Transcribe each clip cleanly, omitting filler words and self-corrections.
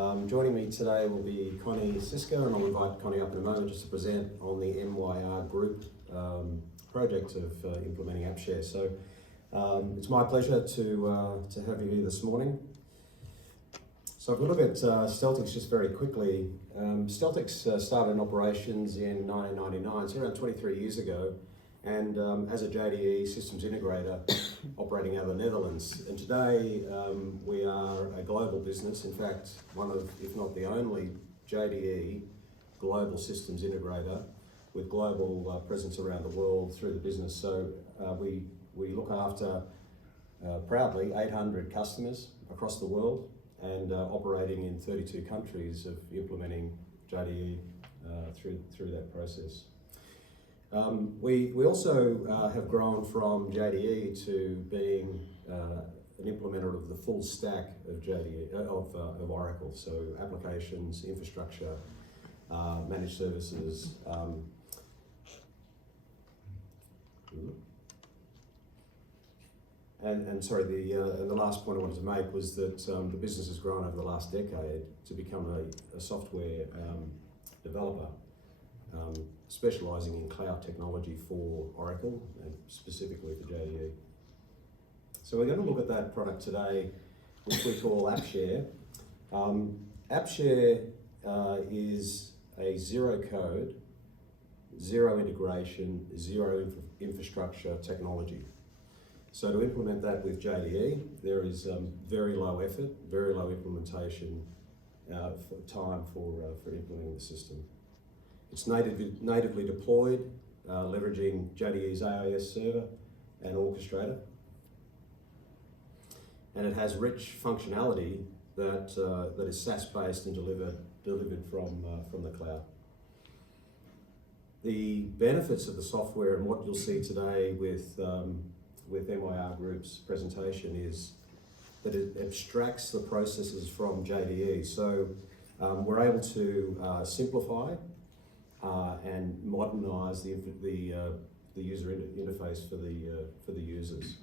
Joining me today will be Connie Sika, and I'll invite Connie up in a moment just to present on the MYR Group project of implementing Appshare. So it's my pleasure to have you here this morning. So if we look at Steltix just very quickly, Steltix started in operations in 1999, so around 23 years ago, and as a JDE systems integrator operating out of the Netherlands. And today we are a global business, in fact one of, if not the only, JDE global systems integrator with global presence around the world through the business. So we look after proudly 800 customers across the world and operating in 32 countries of implementing JDE through that process. We also have grown from JDE to being an implementer of the full stack of JDE, of Oracle, so applications, infrastructure, managed services. And sorry, the last point I wanted to make was that the business has grown over the last decade to become a software developer, specialising in cloud technology for Oracle and specifically for JDE. So we're going to look at that product today, which we call Appshare. Appshare is a zero code, zero integration, zero infrastructure technology. So to implement that with JDE, there is very low effort, very low implementation time for implementing the system. It's natively deployed, leveraging JDE's AIS server and orchestrator. And it has rich functionality that is SaaS-based and delivered from the cloud. The benefits of the software and what you'll see today with MYR Group's presentation is that it abstracts the processes from JDE. So we're able to simplify and modernise the user interface for the users.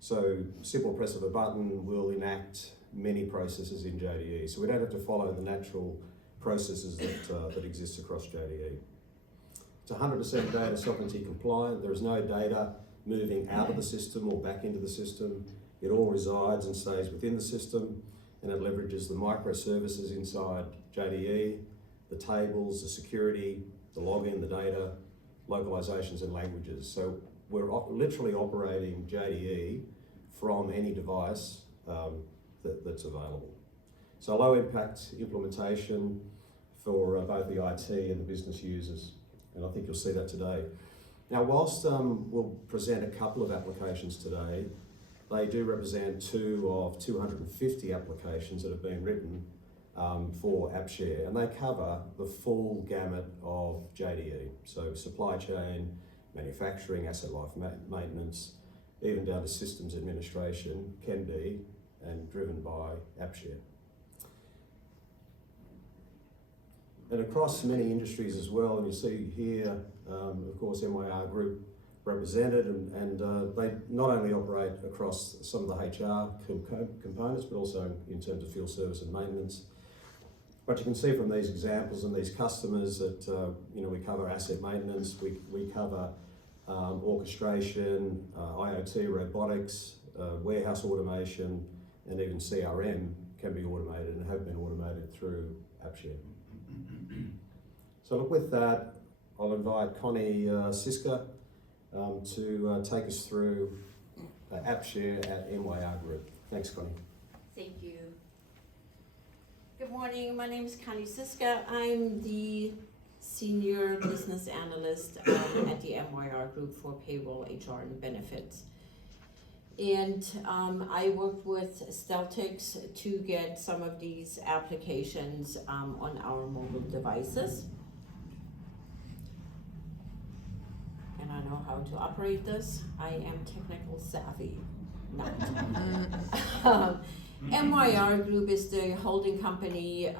So simple press of a button will enact many processes in JDE. So we don't have to follow the natural processes that exist across JDE. It's 100% data sovereignty compliant. There is no data moving out of the system or back into the system. It all resides and stays within the system, and it leverages the microservices inside JDE, the tables, the security, the login, the data, localizations and languages. So we're literally operating JDE from any device that's available. So low impact implementation for both the IT and the business users, and I think you'll see that today. Now, whilst we'll present a couple of applications today, they do represent 2 of 250 applications that have been written for Appshare, and they cover the full gamut of JDE. So supply chain, manufacturing, asset life maintenance, even down to systems administration can be and driven by Appshare. And across many industries as well, and you see here, of course, MYR Group represented, and they not only operate across some of the HR components, but also in terms of field service and maintenance. But you can see from these examples and these customers that we cover asset maintenance, we cover orchestration, IoT, robotics, warehouse automation, and even CRM can be automated and have been automated through Appshare. So look, with that, I'll invite Connie Sika to take us through Appshare at MYR Group. Thanks, Connie. Thank you. Good morning, my name is Connie Sika. I'm the Senior Business Analyst at the MYR Group for Payroll, HR, and Benefits. And I worked with Steltix to get some of these applications on our mobile devices. And I know how to operate this. I am technical savvy, not. MYR Group is the holding company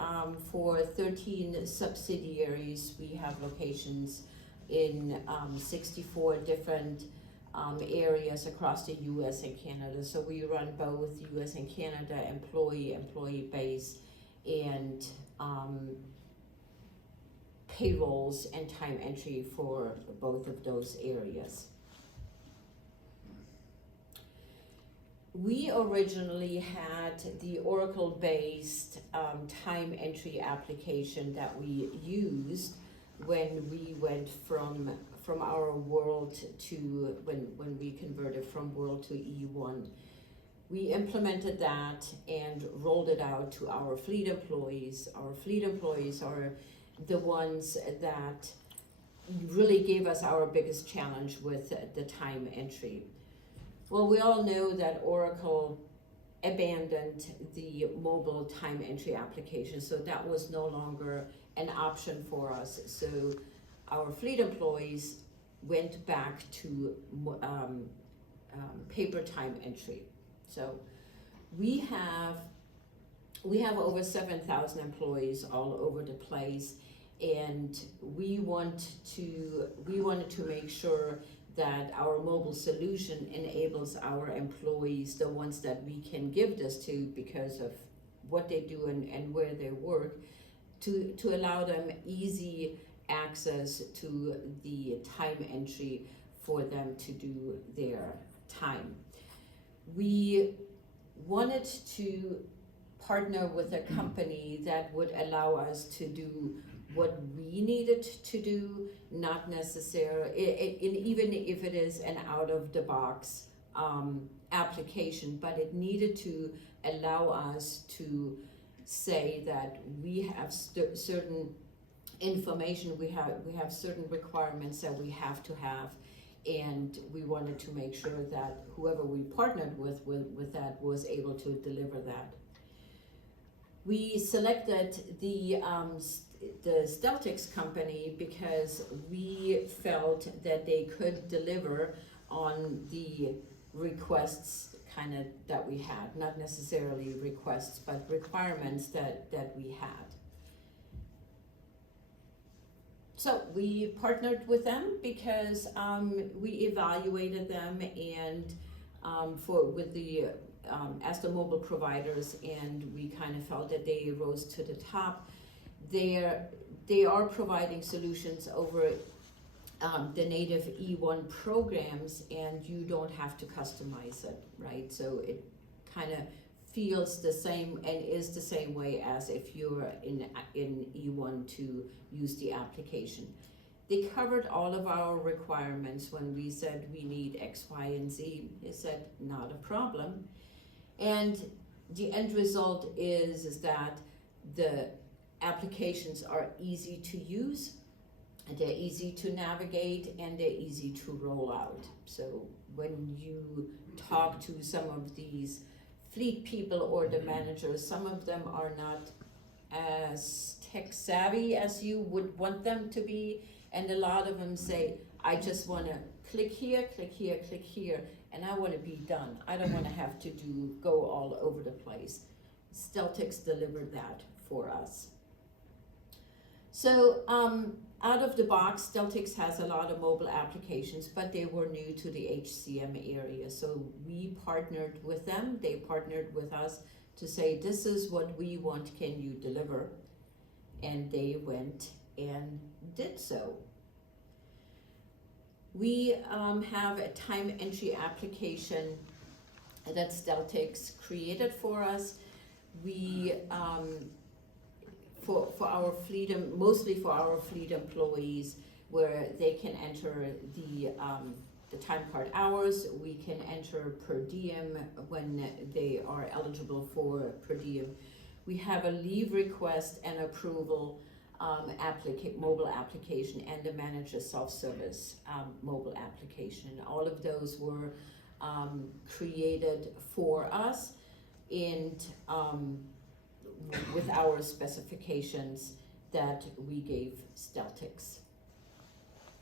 for 13 subsidiaries. We have locations in 64 different areas across the US and Canada. So we run both US and Canada employee base and payrolls and time entry for both of those areas. We originally had the Oracle-based time entry application that we used when we went from our world to, when we converted from world to E1. We implemented that and rolled it out to our fleet employees. Our fleet employees are the ones that really gave us our biggest challenge with the time entry. Well, we all know that Oracle abandoned the mobile time entry application, so that was no longer an option for us. So our fleet employees went back to paper time entry. So we have over 7,000 employees all over the place, and we wanted to make sure that our mobile solution enables our employees, the ones that we can give this to because of what they do and where they work, to allow them easy access to the time entry for them to do their time. We wanted to partner with a company that would allow us to do what we needed to do, not necessarily, even if it is an out-of-the-box application, but it needed to allow us to say that we have certain information, we have certain requirements that we have to have, and we wanted to make sure that whoever we partnered with that was able to deliver that. We selected the Steltix company because we felt that they could deliver on the requests that we had, not necessarily requests, but requirements that we had. So we partnered with them because we evaluated them and as the mobile providers, and we kind of felt that they rose to the top. They are providing solutions over the native E1 programs, and you don't have to customize it, right? So it kind of feels the same and is the same way as if you're in E1 to use the application. They covered all of our requirements when we said we need X, Y, and Z. They said, not a problem. And the end result is that the applications are easy to use, they're easy to navigate, and they're easy to roll out. So when you talk to some of these fleet people or the managers, some of them are not as tech savvy as you would want them to be, and a lot of them say, I just want to click here, click here, click here, and I want to be done. I don't want to have to go all over the place. Steltix delivered that for us. So out of the box, Steltix has a lot of mobile applications, but they were new to the HCM area. So we partnered with them, they partnered with us to say, this is what we want, can you deliver? And they went and did so. We have a time entry application that Steltix created for us. We for our fleet, mostly for our fleet employees, where they can enter the time card hours. We can enter per diem when they are eligible for per diem. We have a leave request and approval mobile application, and a manager self-service mobile application. All of those were created for us and with our specifications that we gave Steltix.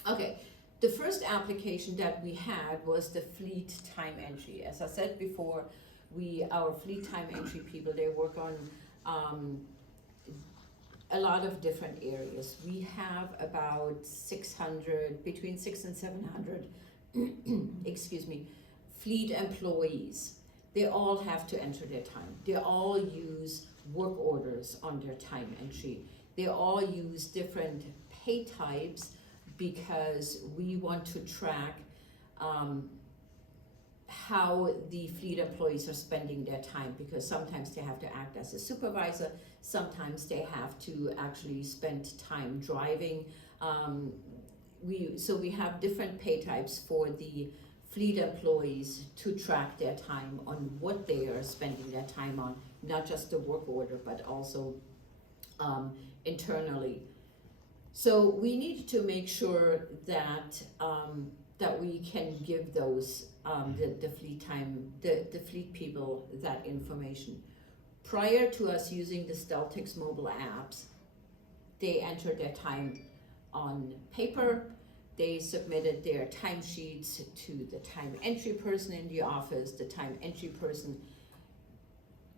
Okay, the first application that we had was the fleet time entry. As I said before, our fleet time entry people, they work on a lot of different areas. We have about 600, between 600 and 700, excuse me, fleet employees. They all have to enter their time. They all use work orders on their time entry. They all use different pay types because we want to track how the fleet employees are spending their time, because sometimes they have to act as a supervisor, sometimes they have to actually spend time driving. So we have different pay types for the fleet employees to track their time on what they are spending their time on, not just the work order, but also internally. So we need to make sure that that we can give those the fleet people that information. Prior to us using the Steltix mobile apps, they entered their time on paper. They submitted their timesheets to the time entry person in the office. The time entry person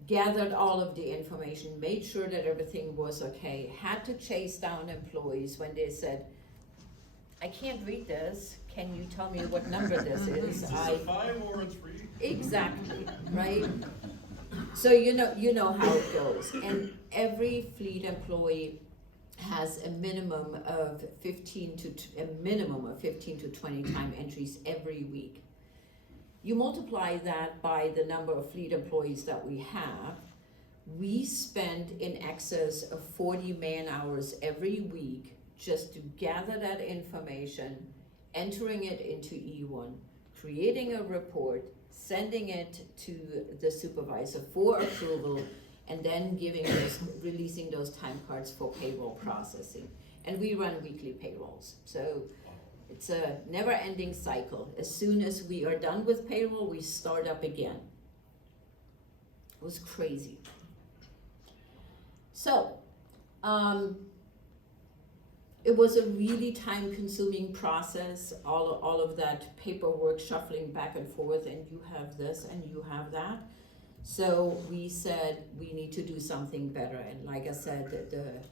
gathered all of the information, made sure that everything was okay, had to chase down employees when they said, I can't read this, can you tell me what number this is? Is this a 5 or a 3? Exactly, right? So you know how it goes. And every fleet employee has a minimum of 15 to 20 time entries every week. You multiply that by the number of fleet employees that we have, we spend in excess of 40 man hours every week just to gather that information, entering it into E1, creating a report, sending it to the supervisor for approval, and then releasing those time cards for payroll processing. And we run weekly payrolls. So it's a never-ending cycle. As soon as we are done with payroll, we start up again. It was crazy. So, it was a really time-consuming process, all of that paperwork shuffling back and forth, and you have this and you have that. So we said we need to do something better, and like I said, the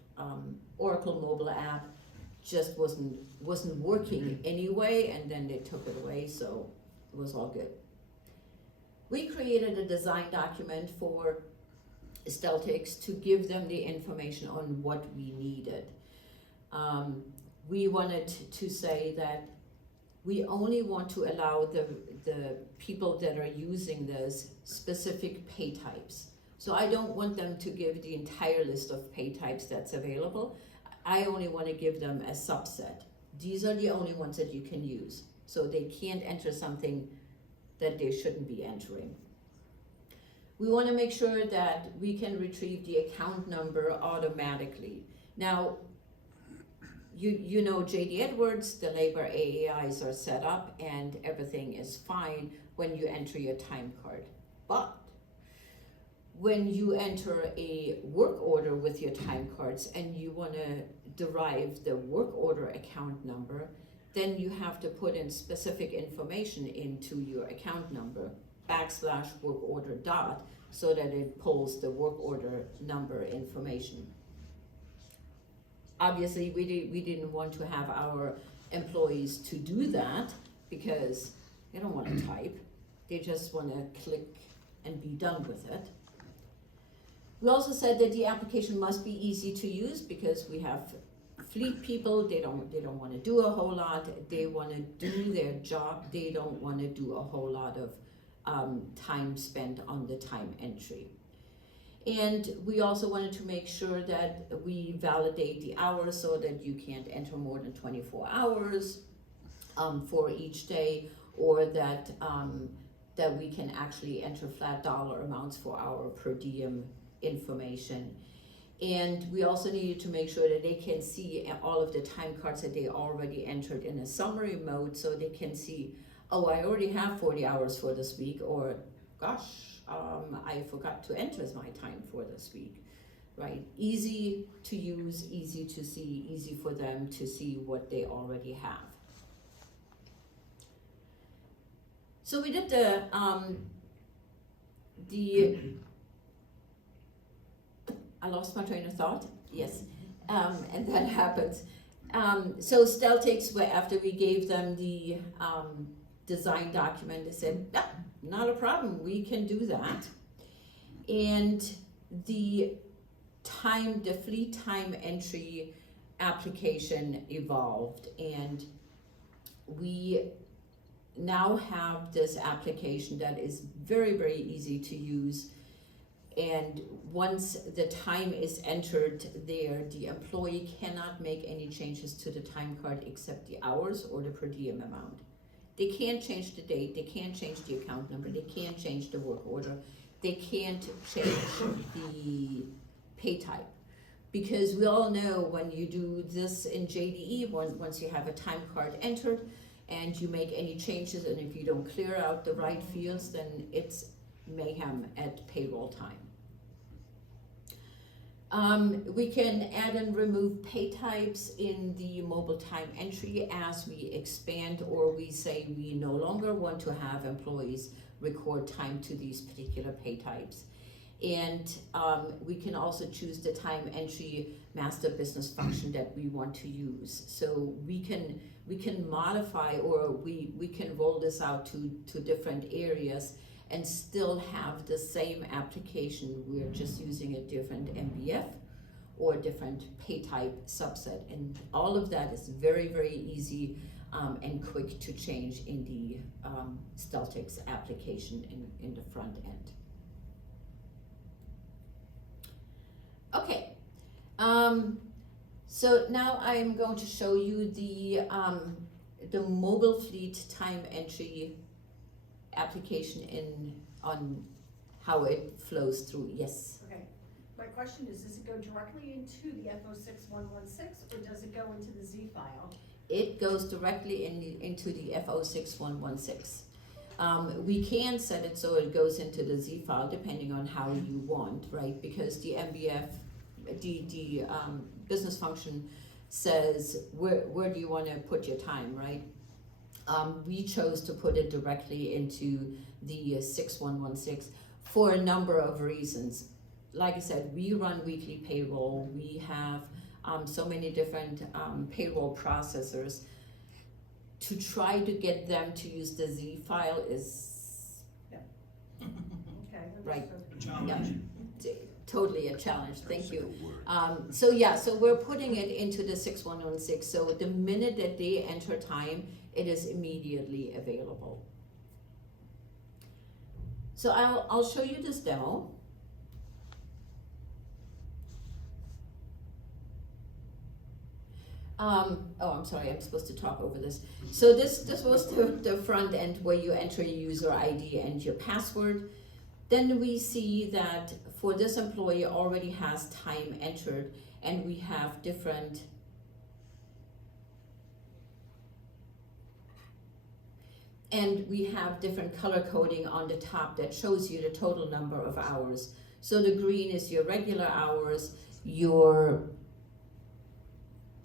Oracle mobile app just wasn't working anyway, and then they took it away, so it was all good. We created a design document for Steltix to give them the information on what we needed. We wanted to say that we only want to allow the people that are using this specific pay types. So I don't want them to give the entire list of pay types that's available. I only want to give them a subset. These are the only ones that you can use. So they can't enter something that they shouldn't be entering. We want to make sure that we can retrieve the account number automatically. Now, you know JD Edwards, the labor AAIs are set up and everything is fine when you enter your time card. But when you enter a work order with your time cards and you want to derive the work order account number, then you have to put in specific information into your account number, /work order dot, so that it pulls the work order number information. Obviously, we didn't want to have our employees to do that because they don't want to type. They just want to click and be done with it. We also said that the application must be easy to use because we have fleet people. They don't want to do a whole lot. They want to do their job. They don't want to do a whole lot of time spent on the time entry. And we also wanted to make sure that we validate the hours so that you can't enter more than 24 hours for each day, or that that we can actually enter flat dollar amounts for our per diem information. And we also needed to make sure that they can see all of the time cards that they already entered in a summary mode, so they can see, oh, I already have 40 hours for this week, or gosh, I forgot to enter my time for this week, right? Easy to use, easy to see, easy for them to see what they already have. So we did I lost my train of thought, yes, and that happens. So Steltix, after we gave them the design document, they said, no, not a problem, we can do that. And the the fleet time entry application evolved, and we now have this application that is very, very easy to use. And once the time is entered there, the employee cannot make any changes to the time card except the hours or the per diem amount. They can't change the date, they can't change the account number, they can't change the work order, they can't change the pay type. Because we all know when you do this in JDE, once you have a time card entered and you make any changes, and if you don't clear out the right fields, then it's mayhem at payroll time. We can add and remove pay types in the mobile time entry as we expand, or we say we no longer want to have employees record time to these particular pay types. And we can also choose the time entry master business function that we want to use. So we can modify, or we can roll this out to different areas and still have the same application. We're just using a different MBF or a different pay type subset. And all of that is very, very easy and quick to change in the Steltix application in the front end. Okay, so now I am going to show you the mobile fleet time entry application on how it flows through. Yes. Okay, my question is, does it go directly into the F06116 or does it go into the Z file? It goes directly into the F06116. We can set it so it goes into the Z file depending on how you want, right? Because the MBF, the business function says where do you want to put your time, right? We chose to put it directly into the 6116 for a number of reasons. Like I said, we run weekly payroll. We have so many different payroll processors. To try to get them to use the Z file is Okay. right. A challenge. Totally a challenge. Thank you. So we're putting it into the 6116. So the minute that they enter time, it is immediately available. So I'll show you this demo. Oh, I'm sorry, I'm supposed to talk over this. So this was the front end where you enter your user ID and your password. Then we see that for this employee already has time entered, and we have different color coding on the top that shows you the total number of hours. So the green is your regular hours, your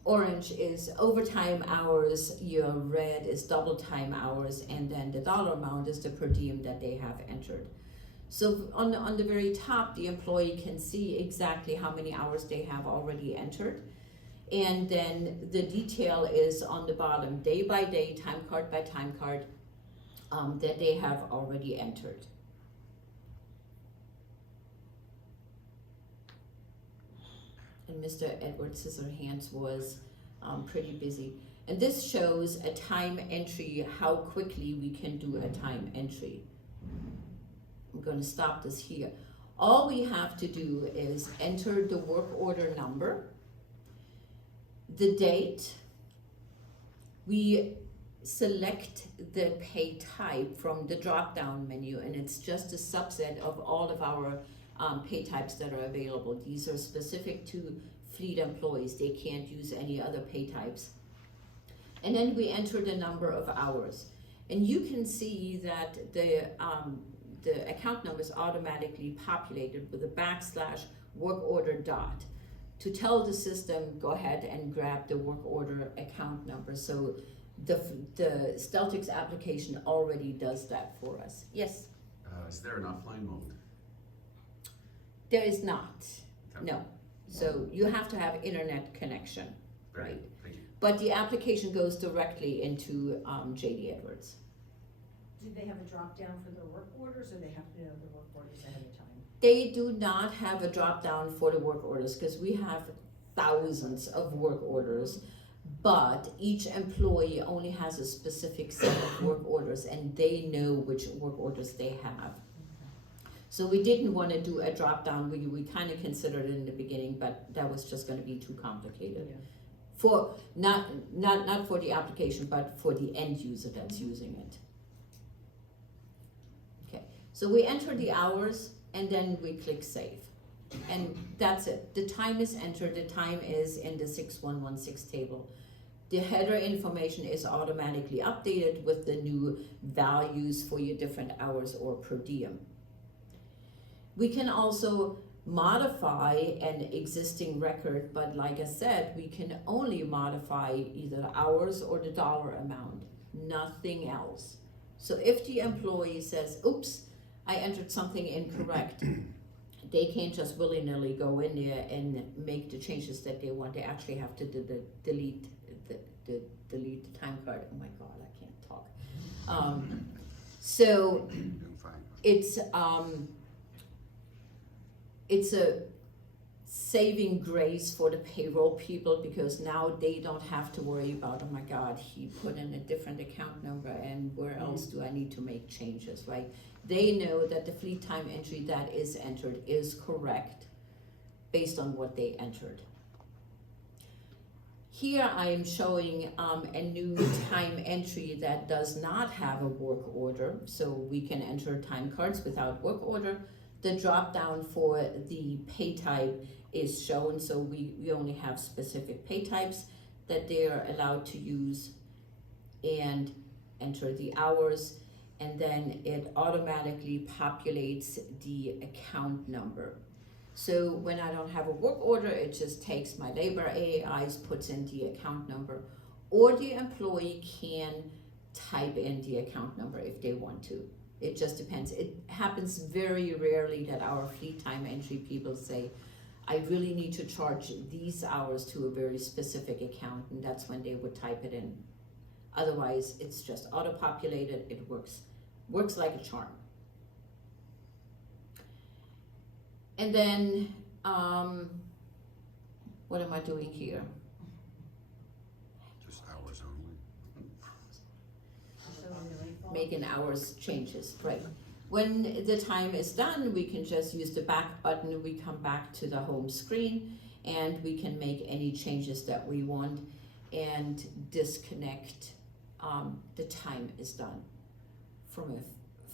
orange is overtime hours, your red is double time hours, and then the dollar amount is the per diem that they have entered. So on the very top, the employee can see exactly how many hours they have already entered. And then the detail is on the bottom, day by day, time card by time card, that they have already entered. And Mr. Edward Scissorhands was pretty busy. And this shows a time entry, how quickly we can do a time entry. I'm going to stop this here. All we have to do is enter the work order number, the date, we select the pay type from the drop-down menu, and it's just a subset of all of our pay types that are available. These are specific to fleet employees. They can't use any other pay types. And then we enter the number of hours. And you can see that the account number is automatically populated with a / work order dot to tell the system, go ahead and grab the work order account number. So the Steltix application already does that for us. Yes? Is there an offline mode? There is not, Okay. no. So you have to have internet connection, right? Thank you. But the application goes directly into JD Edwards. Do they have a drop down for their work orders, or they have to know the work orders ahead of time? They do not have a drop down for the work orders because we have thousands of work orders, but each employee only has a specific set of work orders and they know which work orders they have. So we didn't want to do a drop down. We kind of considered it in the beginning, but that was just going to be too complicated. For not for the application, but for the end user that's using it. Okay, so we enter the hours and then we click save. And that's it. The time is entered, the time is in the 6116 table. The header information is automatically updated with the new values for your different hours or per diem. We can also modify an existing record, but like I said, we can only modify either the hours or the dollar amount, nothing else. So if the employee says, oops, I entered something incorrect, they can't just willy-nilly go in there and make the changes that they want. They actually have to delete the time card. Oh my God, I can't talk. So it's a saving grace for the payroll people because now they don't have to worry about, oh my God, he put in a different account number and where else do I need to make changes, right? They know that the fleet time entry that is entered is correct based on what they entered. Here I am showing a new time entry that does not have a work order, so we can enter time cards without work order. The drop down for the pay type is shown, so we only have specific pay types that they are allowed to use, and enter the hours, and then it automatically populates the account number. So when I don't have a work order, it just takes my labor AIs, puts in the account number, or the employee can type in the account number if they want to. It just depends. It happens very rarely that our fleet time entry people say, I really need to charge these hours to a very specific account, and that's when they would type it in. Otherwise, it's just auto-populated. It works like a charm. And then, what am I doing here? Just hours only. Making hours changes, right? When the time is done, we can just use the back button. We come back to the home screen and we can make any changes that we want and disconnect. The time is done.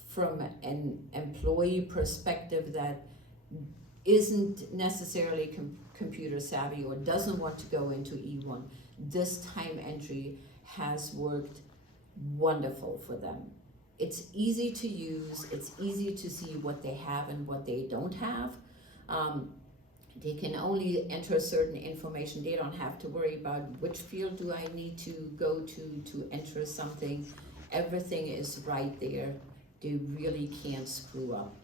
From an employee perspective that isn't necessarily computer savvy or doesn't want to go into E1, this time entry has worked wonderful for them. It's easy to use, it's easy to see what they have and what they don't have. They can only enter certain information. They don't have to worry about which field do I need to go to enter something. Everything is right there. They really can't screw up.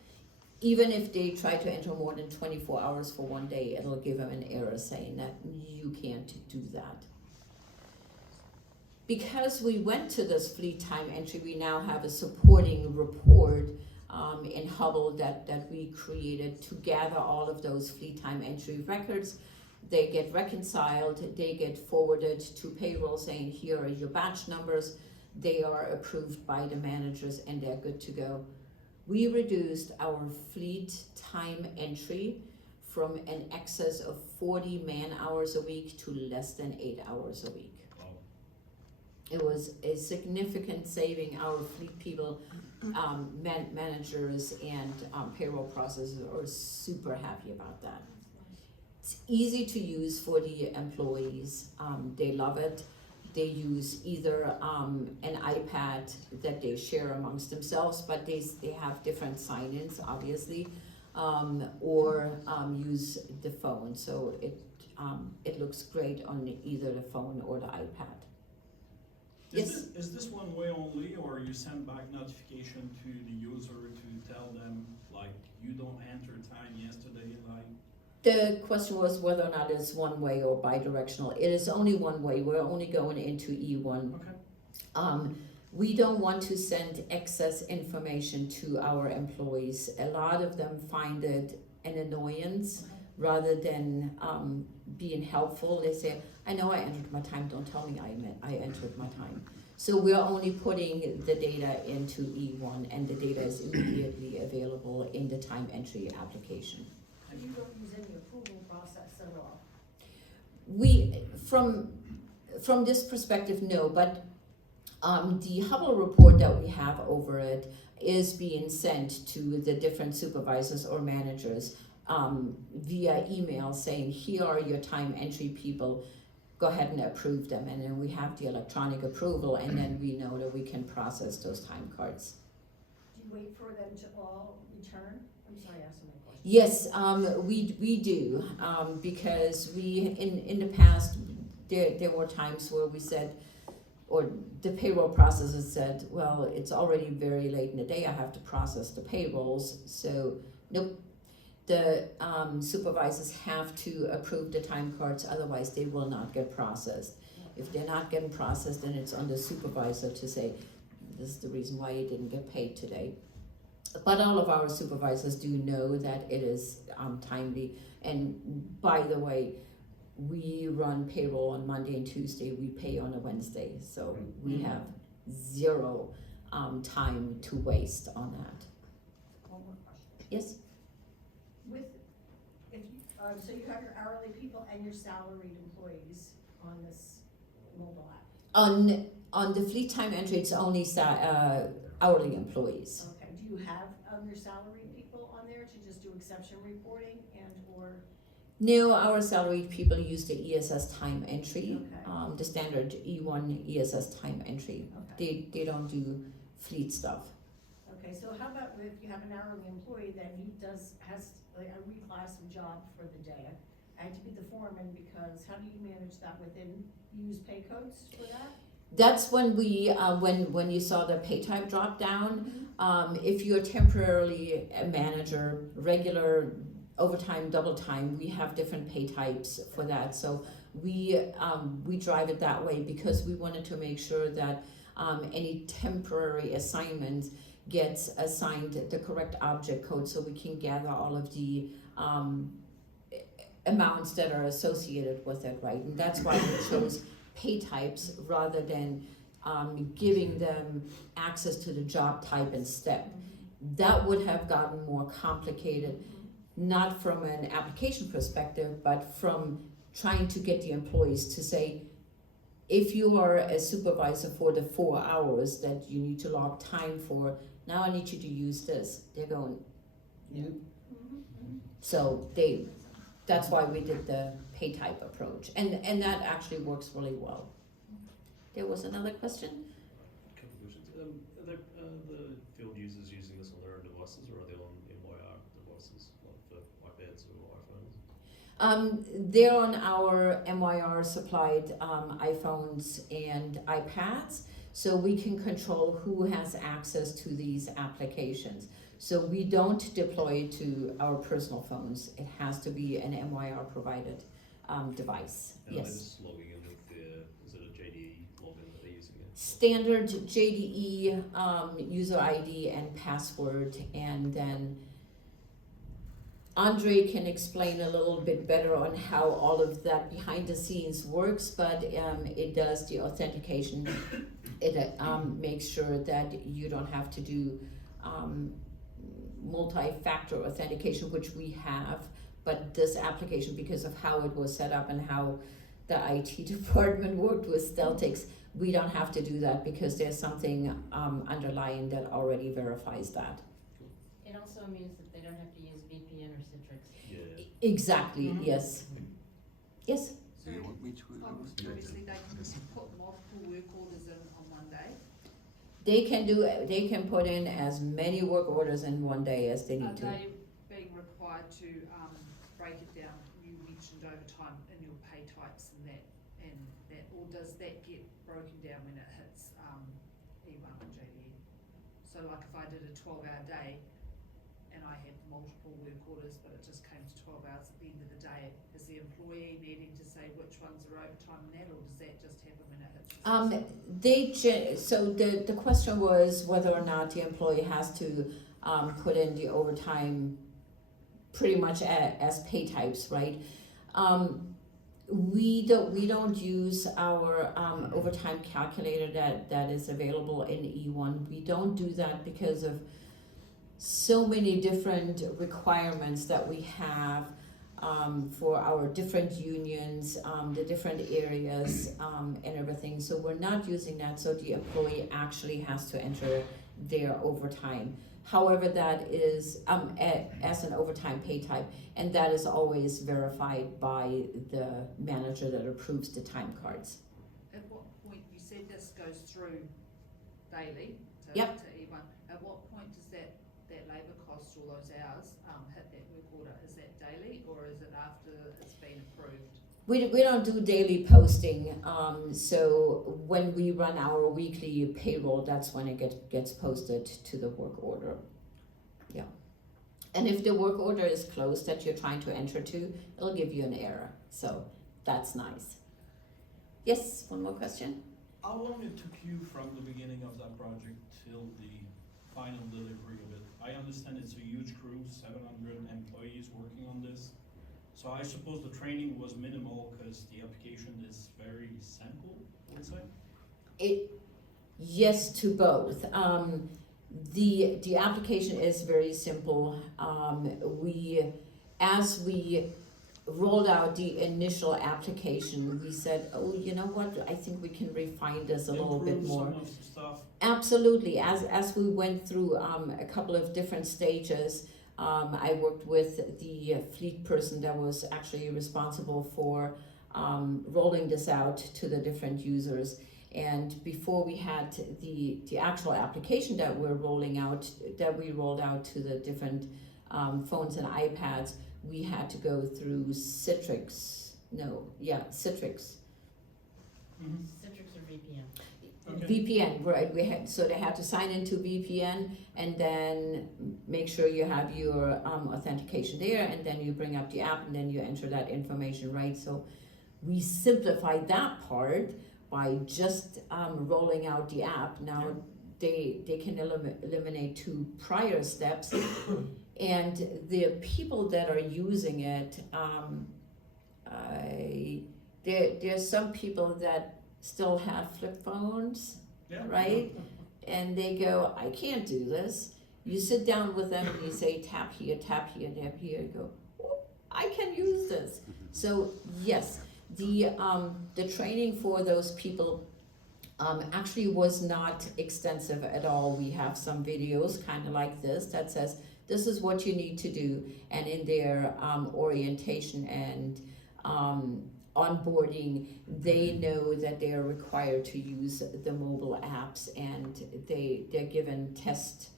Even if they try to enter more than 24 hours for one day, it'll give them an error saying that you can't do that. Because we went to this fleet time entry, we now have a supporting report in Hubble that we created to gather all of those fleet time entry records. They get reconciled, they get forwarded to payroll saying, here are your batch numbers. They are approved by the managers and they're good to go. We reduced our fleet time entry from an excess of 40 man hours a week to less than 8 hours a week. Wow. It was a significant saving. Our fleet people, managers and payroll processors are super happy about that. It's easy to use for the employees. They love it. They use either an iPad that they share amongst themselves, but they have different sign-ins, obviously, or use the phone. So it looks great on either the phone or the iPad. Is this one way only, or you send back notification to the user to tell them, like, you don't enter time yesterday, like? The question was whether or not it's one way or bidirectional. It is only one way. We're only going into E1. Okay. we don't want to send excess information to our employees. A lot of them find it an annoyance rather than being helpful. They say, I know I entered my time, don't tell me I entered my time. So we're only putting the data into E1 and the data is immediately available in the time entry application. You don't use any approval process at all? We, from this perspective, no, but the Hubble report that we have over it is being sent to the different supervisors or managers via email saying, here are your time entry people, go ahead and approve them. And then we have the electronic approval and then we know that we can process those time cards. Do you wait for them to all return? I'm sorry, I asked so many questions. Yes, we do, because we, in the past, there were times where we said, or the payroll processor said, well, it's already very late in the day, I have to process the payrolls, so nope. The supervisors have to approve the time cards, otherwise they will not get processed. If they're not getting processed, then it's on the supervisor to say, this is the reason why you didn't get paid today. But all of our supervisors do know that it is timely. And by the way, we run payroll on Monday and Tuesday, we pay on a Wednesday. So we have zero time to waste on that. One more question. Yes? So you have your hourly people and your salaried employees on this mobile app? On the fleet time entry, it's only hourly employees. Okay, do you have your salaried people on there to just do exception reporting and or? No, our salaried people use the ESS time entry, Okay. the standard E1 ESS time entry. Okay. They don't do fleet stuff. Okay, so how about if you have an hourly employee that has like a reclass of job for the day? I had to be the foreman because how do you manage that within, you use pay codes for that? That's when we, when you saw the pay type drop down, if you're temporarily a manager, regular, overtime, double time, we have different pay types for that. So we drive it that way because we wanted to make sure that any temporary assignment gets assigned the correct object code so we can gather all of the amounts that are associated with it, right? And that's why we chose pay types rather than giving them access to the job type and step. That would have gotten more complicated, not from an application perspective, but from trying to get the employees to say, if you are a supervisor for the 4 hours that you need to log time for, now I need you to use this. They're going, nope. So that's why we did the pay type approach. And that actually works really well. There was another question? Couple questions. Are the field users using this on their own devices or are they on MYR devices, like for iPads or iPhones? They're on our MYR supplied iPhones and iPads, so we can control who has access to these applications. So we don't deploy it to our personal phones. It has to be an MYR provided device. And Yes. they're just logging in with their, is it a JDE login that they're using it? Standard JDE user ID and password, and then Andre can explain a little bit better on how all of that behind the scenes works, but it does the authentication. It makes sure that you don't have to do multi-factor authentication, which we have, but this application, because of how it was set up and how the IT department worked with Steltix, we don't have to do that because there's something underlying that already verifies that. It also means that they don't have to use VPN or Citrix. Yeah. Exactly, yes. Yes? So you want me to? Obviously, they can put multiple work orders in on one day. They can put in as many work orders in one day as they Are need to. they being required to break it down? You mentioned overtime in your pay types and that, or does that get broken down when it hits E1 and JDE? So like if I did a 12-hour day, and I have multiple work orders, but it just came to 12 hours at the end of the day, is the employee needing to say which ones are overtime and that, or does that just happen when it hits the system? So the question was whether or not the employee has to put in the overtime pretty much as pay types, right? We don't use our overtime calculator that is available in E1. We don't do that because of so many different requirements that we have for our different unions, the different areas, and everything. So we're not using that, so the employee actually has to enter their overtime. However, that is as an overtime pay type, and that is always verified by the manager that approves the time cards. At what point, you said this goes through daily to Yep. E1, at what point does that labour cost, all those hours, hit that work order? Is that daily, or is it after it's been approved? We don't do daily posting, so when we run our weekly payroll, that's when it gets posted to the work order. Yeah. And if the work order is closed that you're trying to enter to, it'll give you an error, so that's nice. Yes, one more question? How long it took you from the beginning of that project till the final delivery of it? I understand it's a huge crew, 700 employees working on this. So I suppose the training was minimal because the application is very simple, I would say? Yes to both. The application is very simple. As we rolled out the initial application, we said, oh, you know what, I think we can refine this a little bit more. Improve some of the stuff. Absolutely. As we went through a couple of different stages, I worked with the fleet person that was actually responsible for rolling this out to the different users. And before we had the actual application that we rolled out to the different phones and iPads, we had to go through Citrix. Citrix or VPN? Okay. VPN, right? So they had to sign into VPN and then make sure you have your authentication there, and then you bring up the app and then you enter that information, right? So we simplified that part by just rolling out the app. Now they can eliminate 2 prior steps, and the people that are using it, there's some people that still have flip phones, Yeah. right? And they go, I can't do this. You sit down with them and you say, tap here, tap here, tap here, and go, oh, I can use this. So yes, the training for those people actually was not extensive at all. We have some videos kind of like this that says, this is what you need to do. And in their orientation and onboarding, they know that they are required to use the mobile apps, and they're given a test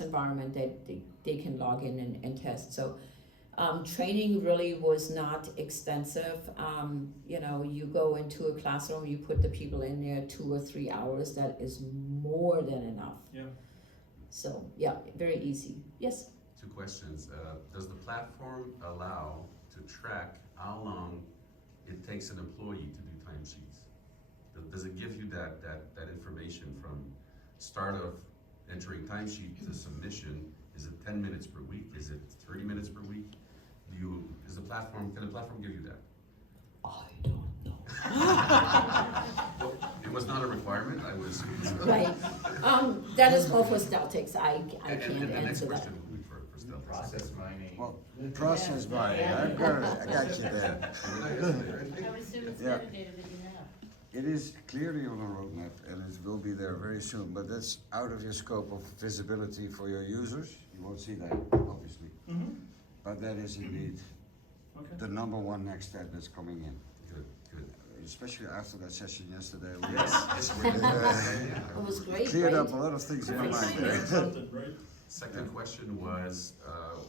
environment that they can log in and test. So training really was not extensive. You go into a classroom, you put the people in there 2 or 3 hours, that is more than enough. Yeah. So yeah, very easy. Yes? 2 questions. Does the platform allow to track how long it takes an employee to do timesheets? Does it give you that information from start of entering timesheet to submission? Is it 10 minutes per week? Is it 30 minutes per week? Can the platform give you that? I don't know. It was not a requirement, I was. Right. That is more for Steltix. I And can't the next answer that. question will be for Steltix. Process mining. Well, process mining, I got you there. I would assume it's Yeah. metadata that you have. It is clearly on a roadmap and it will be there very soon, but that's out of your scope of visibility for your users. You won't see that, obviously. Mm-hmm. But that is indeed Okay. the #1 next step that's coming in. Good. Especially after that session yesterday. Yes, we're It was great, Cleared right? up a lot of things in my mind Learn there. something, right? Second question was,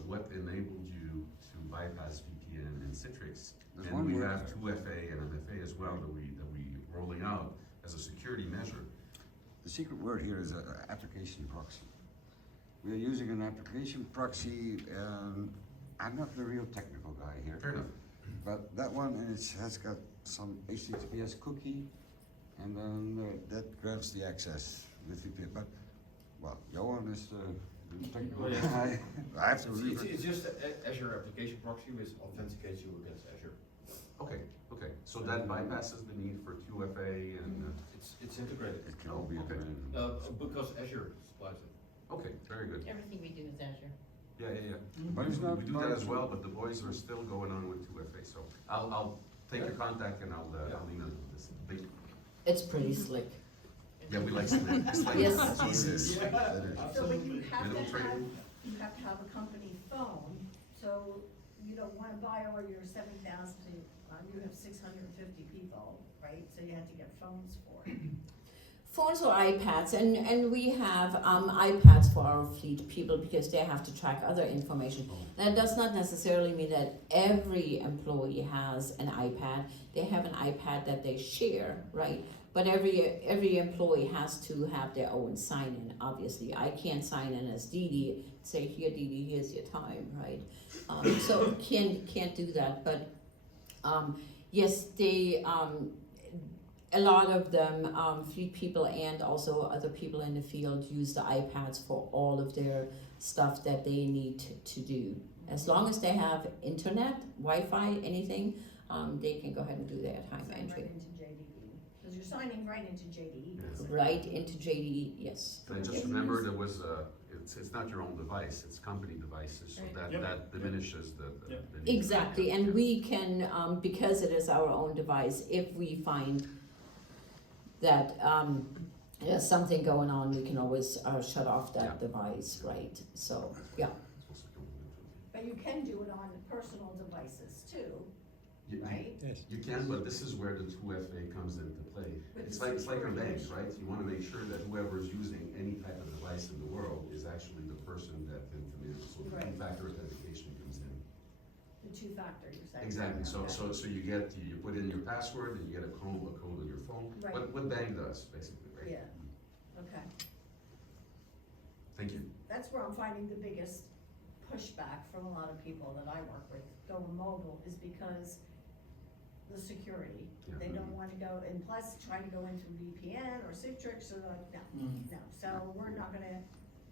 what enabled you to bypass VPN and Citrix? There's And one we word have there. 2FA and MFA as well that we rolling out as a security measure. The secret word here is application proxy. We are using an application proxy, and I'm not the real technical guy here. Fair enough. But that one has got some HTTPS cookie, and then that grants the access with VPN. But, well, Johan is the technical Oh, yeah. guy. I have to read It's, it. it's just Azure application proxy which authenticates you against Azure. Okay, okay, so that bypasses the need for QFA and, It's integrated. It can all be Okay. integrated. Because Azure supplies it. okay, very good. Everything we do is Azure. Yeah. But it's not We do that as part- well, but the boys are still going on with 2FA, so I'll take your contact and I'll email you this. It's pretty slick. Yeah, we like slick. It's like Yes. Jesus. It is. So but you have Minimum to training. have a company phone, so you don't wanna buy all your 7,000, you have 650 people, right? So you have to get phones for it. Phones or iPads, and we have iPads for our fleet people because they have to track other information. That does not necessarily mean that every employee has an iPad. They have an iPad that they share, right? But every employee has to have their own sign-in, obviously. I can't sign in as Dee Dee, say, here Dee Dee, here's your time, right? So can't do that, but yes, they, a lot of them, fleet people and also other people in the field use the iPads for all of their stuff that they need to do. As long as they have internet, Wi-Fi, anything, they can go ahead and do their time Sign entry. right into JDE, because you're signing right into JDE. Yeah. basically. Right into JDE, yes. And just remember, there was it's not your own device, it's company devices, so Right. Yep. that diminishes the Yep. need for Exactly, that. and Yeah. we can, because it is our own device, if we find that there's something going on, we can always shut off that Yeah. device, right? So, yeah. It's also coming But you can do it on personal devices too, in. right? You can, but this is where the 2FA comes into play. With It's the like a security bank, issue. right? You wanna make sure that whoever is using any type of device in the world is actually the person that can come in, so the Right. two-factor authentication comes in. The two-factor, you're saying. Exactly, so, Okay. so you put in your password, and you get a code on your phone, Right. what bank does, basically, right? Yeah, okay. Thank you. That's where I'm finding the biggest pushback from a lot of people that I work with going mobile is because the security. Yeah. They don't wanna go, and plus trying to go into VPN or Citrix or like, no, Mhm. no. So we're not gonna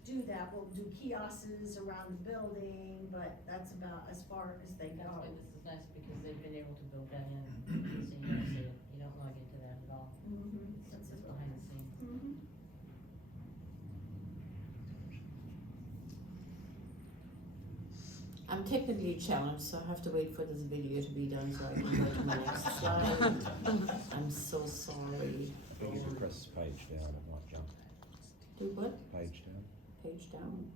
do that. We'll do kiosks around the building, but that's about as far as they That's go. why this is nice, because they've been able to build that in, so you don't see it, you don't log into that at all. Mm-hmm. It's just behind the scenes. Mm-hmm. I'm technically challenged, so I have to wait for this video to be done so I can go to my next slide. I'm so sorry. I think if you press page down, it might jump. Do what? Page down. Page down.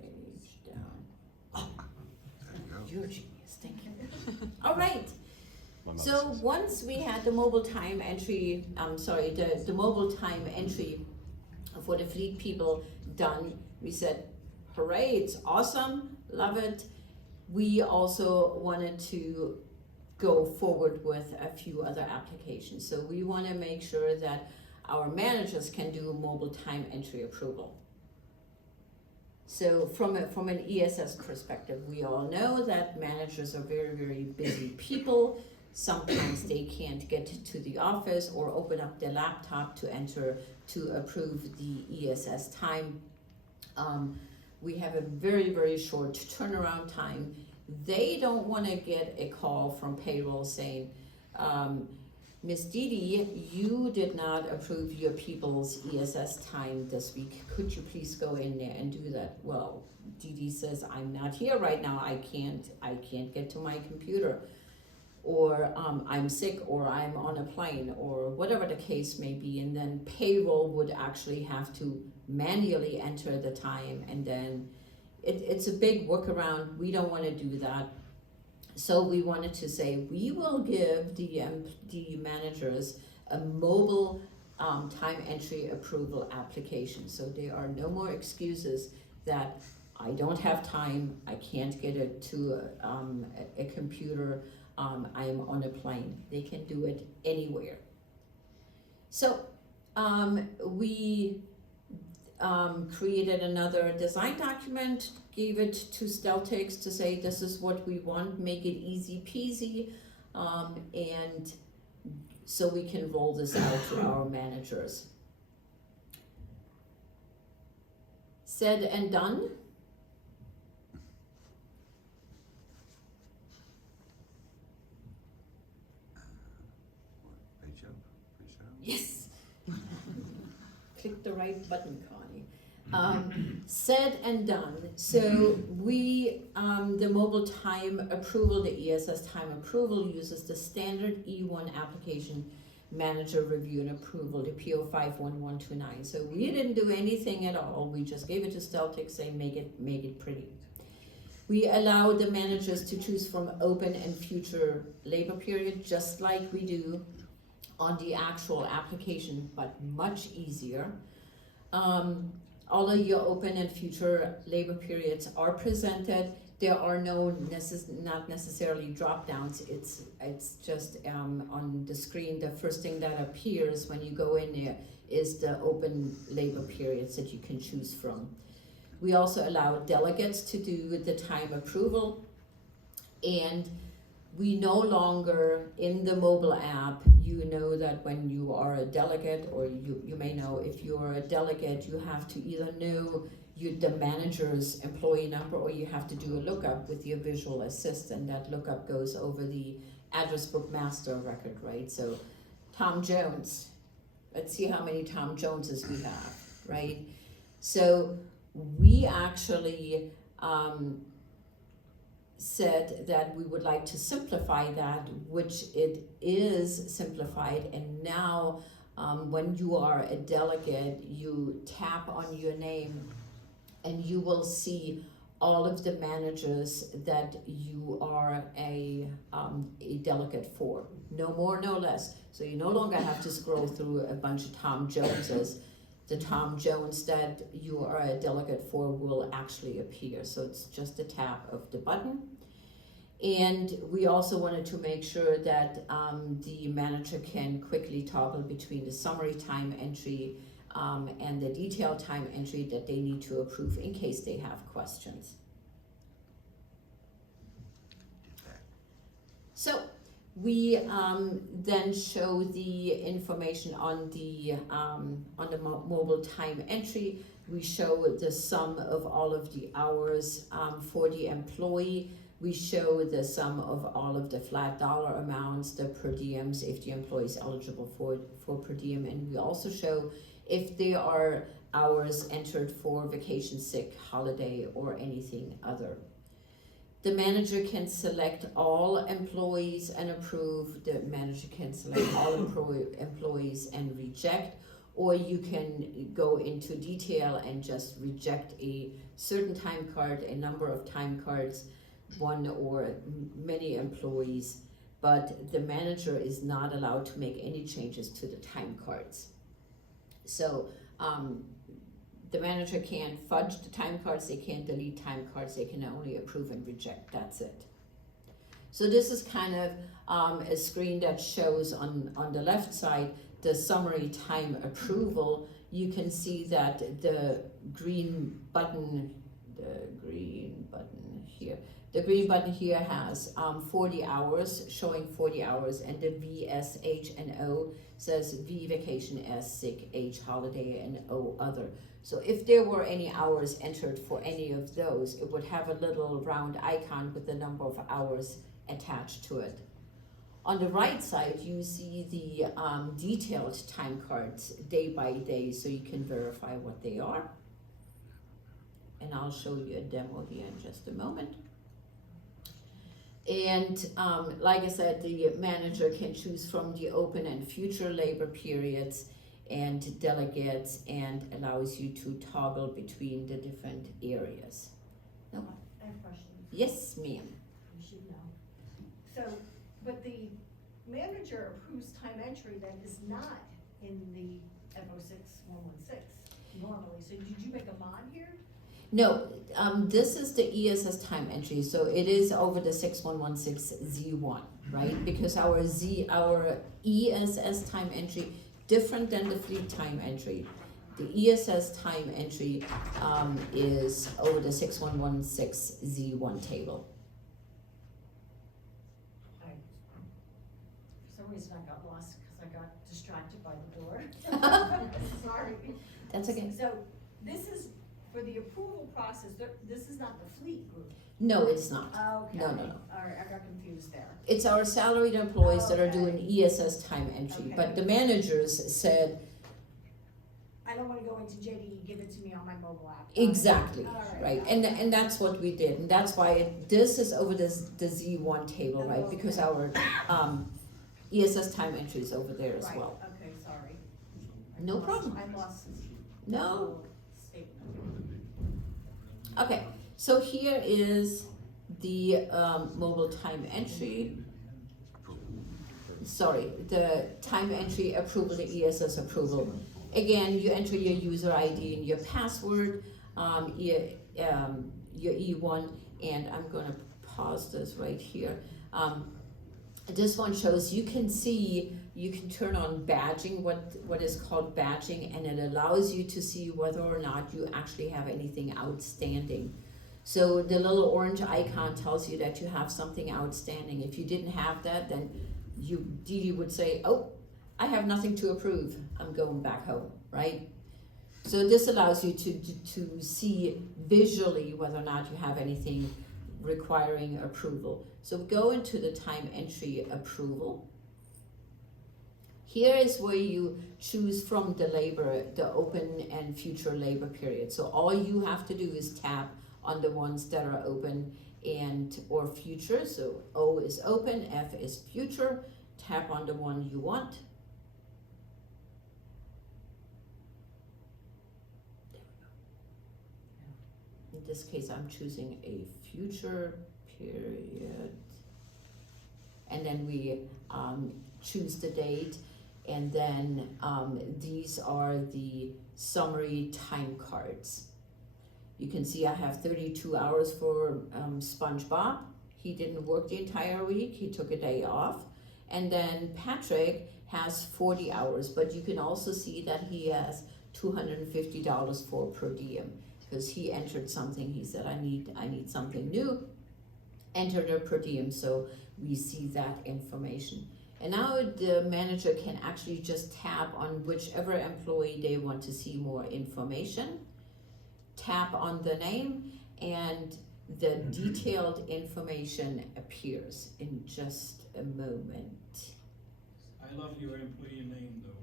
Page down. There you go. You're a genius, thank you. All right. My mother So says. once we had the mobile time entry, the mobile time entry for the fleet people done, we said, hooray, it's awesome, love it. We also wanted to go forward with a few other applications. So we want to make sure that our managers can do mobile time entry approval. So from an ESS perspective, we all know that managers are very, very busy people. Sometimes they can't get to the office or open up their laptop to approve the ESS time. We have a very, very short turnaround time. They don't want to get a call from payroll saying, Ms. Dee Dee, you did not approve your people's ESS time this week. Could you please go in there and do that? Well, Dee Dee says, I'm not here right now. I can't get to my computer. Or I'm sick, or I'm on a plane, or whatever the case may be, and then payroll would actually have to manually enter the time, and then it's a big workaround. We don't want to do that. So we wanted to say we will give the managers a mobile time entry approval application. So there are no more excuses that I don't have time, I can't get it to a computer, I am on a plane. They can do it anywhere. So we created another design document, gave it to Steltix to say this is what we want, make it easy peasy, and so we can roll this out to our managers. Said and done. Page up, page down. Yes. Click the right button, Connie. Said and done. So we, the mobile time approval, the ESS time approval uses the standard E1 application manager review and approval, the PO 51129. So we didn't do anything at all. We just gave it to Steltix, saying make it pretty. We allow the managers to choose from open and future labor period, just like we do on the actual application, but much easier. All of your open and future labor periods are presented. There are no not necessarily drop downs. It's just on the screen. The first thing that appears when you go in there is the open labor periods that you can choose from. We also allow delegates to do the time approval, and we no longer, in the mobile app, you know that when you are a delegate, or you may know if you are a delegate, you have to either know the manager's employee number, or you have to do a lookup with your visual assistant. That lookup goes over the address book master record, right? So Tom Jones, let's see how many Tom Joneses we have, right? So we actually said that we would like to simplify that, which it is simplified, and now when you are a delegate, you tap on your name and you will see all of the managers that you are a delegate for. No more, no less. So you no longer have to scroll through a bunch of Tom Joneses. The Tom Jones that you are a delegate for will actually appear. So it's just a tap of the button. And we also wanted to make sure that the manager can quickly toggle between the summary time entry and the detailed time entry that they need to approve in case they have questions. So we then show the information on the mobile time entry. We show the sum of all of the hours for the employee. We show the sum of all of the flat dollar amounts, the per diems, if the employee is eligible for per diem, and we also show if there are hours entered for vacation, sick, holiday, or anything other. The manager can select all employees and approve. The manager can select all employees and reject, or you can go into detail and just reject a certain time card, a number of time cards, one or many employees, but the manager is not allowed to make any changes to the time cards. So the manager can't fudge the time cards, they can't delete time cards, they can only approve and reject, that's it. So this is kind of a screen that shows on the left side the summary time approval. You can see that the green button here has 40 hours, showing 40 hours, and the V, S, H, and O says V vacation, S sick, H holiday, and O other. So if there were any hours entered for any of those, it would have a little round icon with the number of hours attached to it. On the right side, you see the detailed time cards day by day, so you can verify what they are. And I'll show you a demo here in just a moment. And like I said, the manager can choose from the open and future labor periods and delegates, and allows you to toggle between the different areas. No? I have questions. Yes, ma'am. You should know. So, but the manager approves time entry that is not in the F06116 normally. So did you make a mod here? No, this is the ESS time entry, so it is over the 6116Z1, right? Because our ESS time entry, different than the fleet time entry. The ESS time entry, is over the 6116Z1 table. For some reason I got lost because I got distracted by the door. Sorry. That's okay. So this is for the approval process, this is not the fleet group. No, it's not. Okay. No. All right, I got confused there. It's our salaried employees that are Okay. doing ESS time entry, Okay. but the managers said, I don't wanna go into JD, give it to me on my mobile app. exactly, All right, and that's what we did, and that's why this is over the Z1 table, right, because Okay. our, ESS time entry is over there as Right, well. okay, sorry. No problem. I lost No, statement. okay, so here is the, mobile time entry. Sorry, the time entry approval, the ESS approval. Again, you enter your user ID and your password, your E1, and I'm gonna pause this right here. This one shows, you can see, you can turn on badging, what is called badging, and it allows you to see whether or not you actually have anything outstanding. So the little orange icon tells you that you have something outstanding. If you didn't have that, then Dee would say, oh, I have nothing to approve, I'm going back home, right? So this allows you to see visually whether or not you have anything requiring approval. So go into the time entry approval. Here is where you choose from the open and future labor period. So all you have to do is tap on the ones that are open or future. So O is open, F is future. Tap on the one you want. In this case, I'm choosing a future period. And then we choose the date. And then these are the summary time cards. You can see I have 32 hours for SpongeBob. He didn't work the entire week, he took a day off. And then Patrick has 40 hours, but you can also see that he has $250 for per diem, because he entered something, he said, I need something new, entered a per diem, so we see that information. And now the manager can actually just tap on whichever employee they want to see more information, tap on the name, and the detailed information appears in just a moment. I love your employee name though.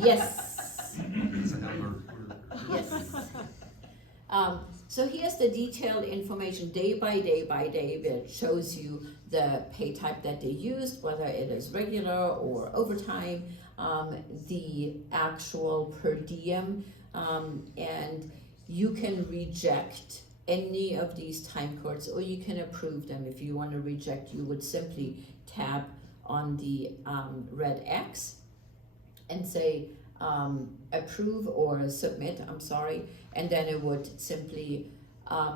Yes. It's an Amber. Yes. So here's the detailed information day by day that shows you the pay type that they used, whether it is regular or overtime, the actual per diem, and you can reject any of these time cards or you can approve them. If you want to reject, you would simply tap on the red X and say approve or submit, and then it would simply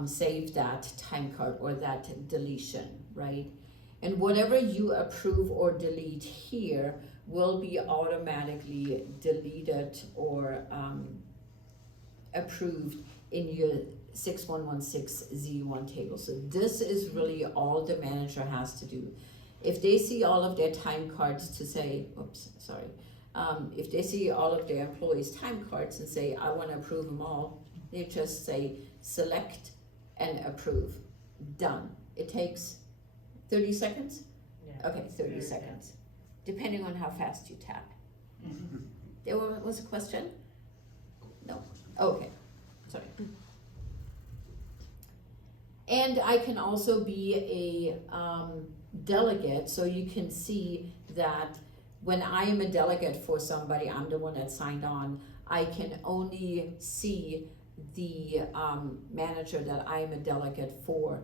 save that time card or that deletion, right? And whatever you approve or delete here will be automatically deleted or approved in your 6116Z1 table. So this is really all the manager has to do. If they see all of their time cards to say, if they see all of their employees' time cards and say, I want to approve them all, they just say select and approve. Done. It takes 30 seconds? Yeah. Okay, 30 seconds, depending on how fast you tap. There was a question? No. Okay, sorry. And I can also be a delegate, so you can see that when I am a delegate for somebody, I'm the one that signed on, I can only see the manager that I am a delegate for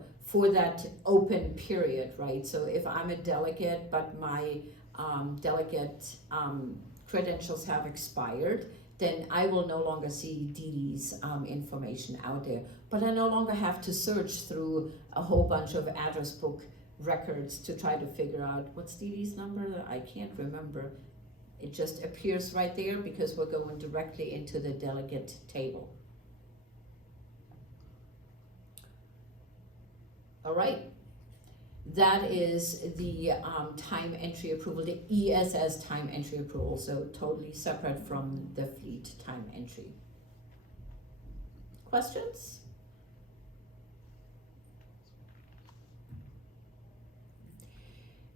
that open period, right? So if I'm a delegate, but my delegate credentials have expired, then I will no longer see Dee Dee's information out there. But I no longer have to search through a whole bunch of address book records to try to figure out what's Dee Dee's number. I can't remember. It just appears right there because we're going directly into the delegate table. All right, that is the time entry approval, the ESS time entry approval, so totally separate from the fleet time entry. Questions?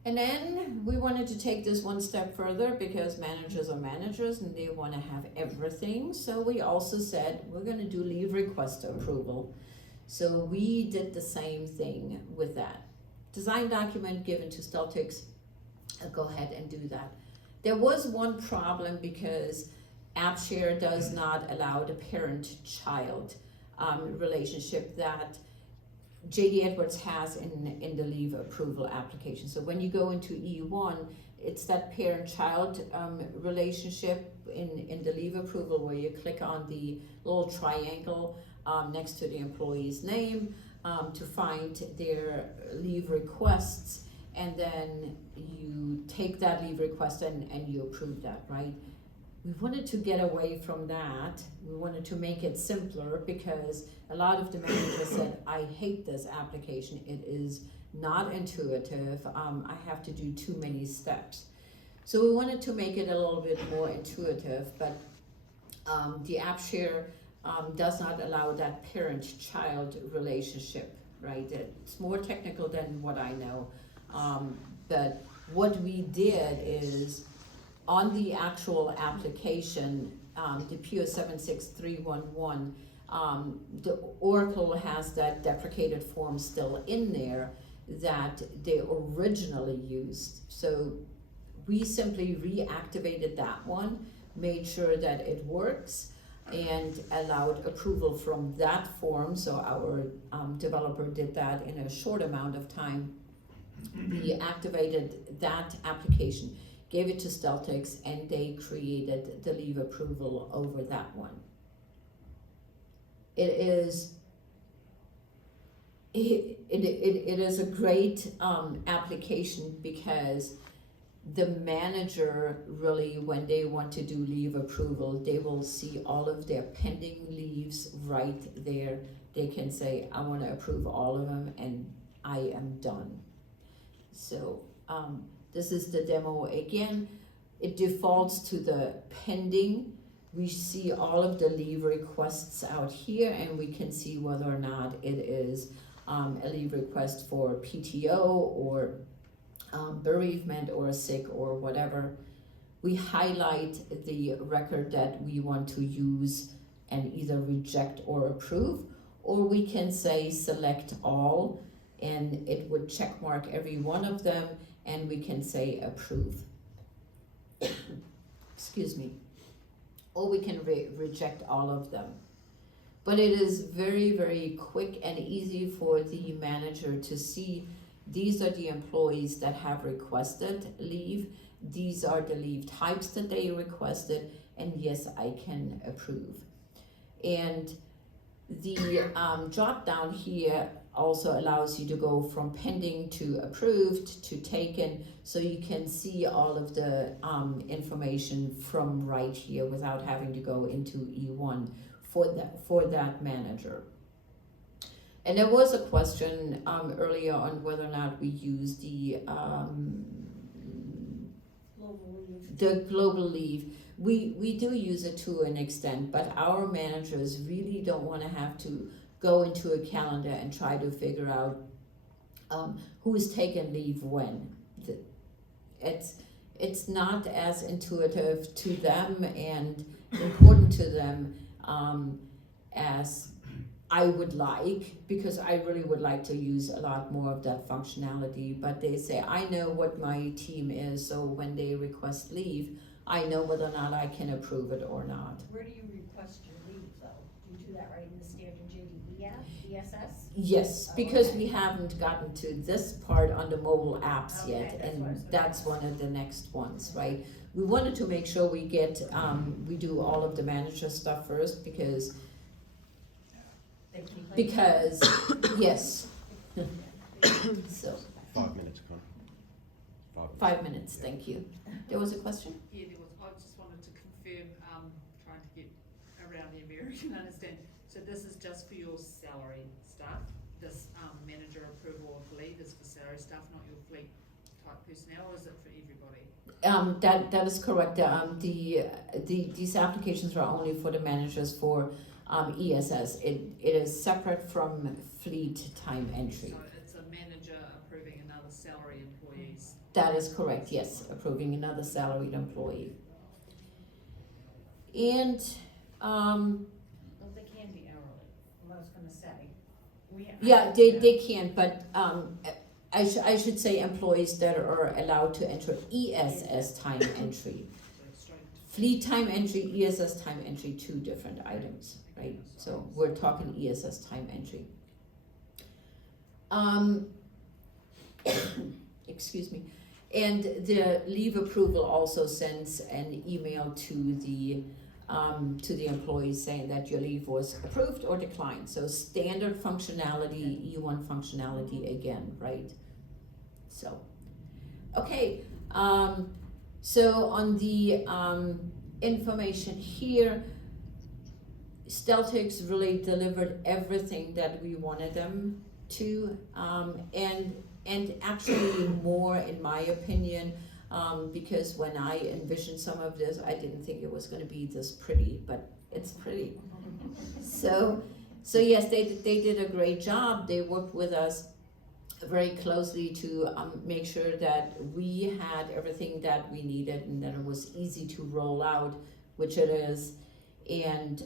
And then we wanted to take this one step further because managers are managers and they want to have everything. So we also said we're going to do leave request approval. So we did the same thing with that. Design document given to Steltix, go ahead and do that. There was one problem because Appshare does not allow the parent-child relationship that JD Edwards has in the leave approval application. So when you go into E1, it's that parent-child relationship in the leave approval where you click on the little triangle next to the employee's name to find their leave requests, and then you take that leave request and you approve that, right? We wanted to get away from that. We wanted to make it simpler because a lot of the managers said, I hate this application. It is not intuitive. I have to do too many steps. So we wanted to make it a little bit more intuitive, but the Appshare does not allow that parent-child relationship, right? It's more technical than what I know. But what we did is, on the actual application, the PO 76311, the Oracle has that deprecated form still in there that they originally used. So we simply reactivated that one, made sure that it works, and allowed approval from that form. So our developer did that in a short amount of time. We activated that application, gave it to Steltix, and they created the leave approval over that one. It is a great application because the manager really, when they want to do leave approval, they will see all of their pending leaves right there. They can say, I want to approve all of them and I am done. So this is the demo again. It defaults to the pending. We see all of the leave requests out here, and we can see whether or not it is a leave request for PTO or bereavement or sick or whatever. We highlight the record that we want to use and either reject or approve, or we can say select all, and it would check mark every one of them, and we can say approve. Excuse me. Or we can reject all of them. But it is very, very quick and easy for the manager to see these are the employees that have requested leave, these are the leave types that they requested, and yes, I can approve. And the drop down here also allows you to go from pending to approved to taken, so you can see all of the information from right here without having to go into E1 for that manager. And there was a question earlier on whether or not we use the global leave. We do use it to an extent, but our managers really don't want to have to go into a calendar and try to figure out who's taken leave when. It's not as intuitive to them and important to them as I would like, because I really would like to use a lot more of that functionality. But they say, I know what my team is, so when they request leave, I know whether or not I can approve it or not. Where do you request your leave though? Do you do that right in the standard JDE app, ESS? Yes, Oh, because okay. we haven't gotten to this part on the mobile apps Okay, yet, that's what I was and gonna that's ask. one of the next ones, right? We wanted to make sure we get, we do all of the manager stuff first, because, yes. So, 5 minutes, Connie. 5 minutes. 5 minutes, thank you. There was a question? Yeah, there was, I just wanted to confirm, trying to get around the American understand. So this is just for your salary staff, this, manager approval of leave is for salary staff, not your fleet type personnel, or is it for everybody? That is correct. These applications are only for the managers for ESS. It is separate from fleet time entry. So it's a manager approving another salary employee's. That is correct, yes, approving another salaried employee. And, Well, they can be hourly. Well, I was gonna say, yeah, they can, but I should say employees that are allowed to enter ESS time entry. Fleet time entry, ESS time entry, two different items, right? So we're talking ESS time entry. Excuse me. And the leave approval also sends an email to the employees saying that your leave was approved or declined. So standard functionality, E1 functionality again, right? So, okay. So on the information here, Steltix really delivered everything that we wanted them to, and actually more, in my opinion, because when I envisioned some of this, I didn't think it was going to be this pretty, but it's pretty. So yes, they did a great job. They worked with us very closely to make sure that we had everything that we needed and that it was easy to roll out, which it is, and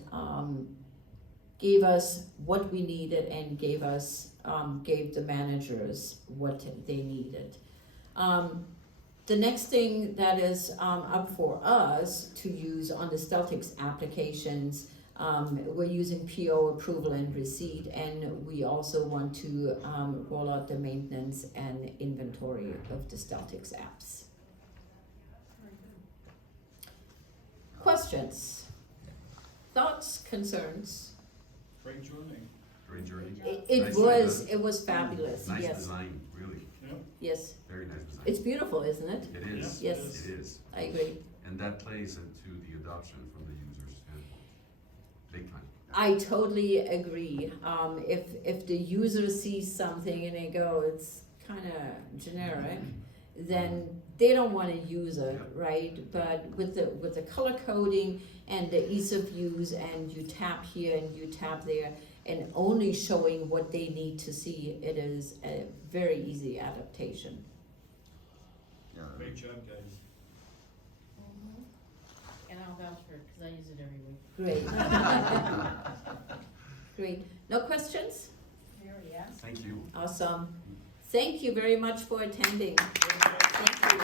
gave us what we needed and gave the managers what they needed. The next thing that is up for us to use on the Steltix applications, we're using PO approval and receipt, and we also want to roll out the maintenance and inventory of the Steltix apps. Questions? Thoughts? Concerns? Great journey. Great journey. It was fabulous, Nice yes, design, really, yes. very nice design. It's beautiful, isn't it? It is. Yes. It is. I agree. And that plays into the adoption from the users, big time. I totally agree. If the user sees something and they go, it's kind of generic, then they don't want to use it, right? But with the color coding and the ease of use, and you tap here and you tap there, and only showing what they need to see, it is a very easy adaptation. Yeah, Great job, guys. And I'll vouch for it, cause I use it every week. Great. Great. No questions? Mary, yes? Thank you. Awesome. Thank you very much for attending. Thank you.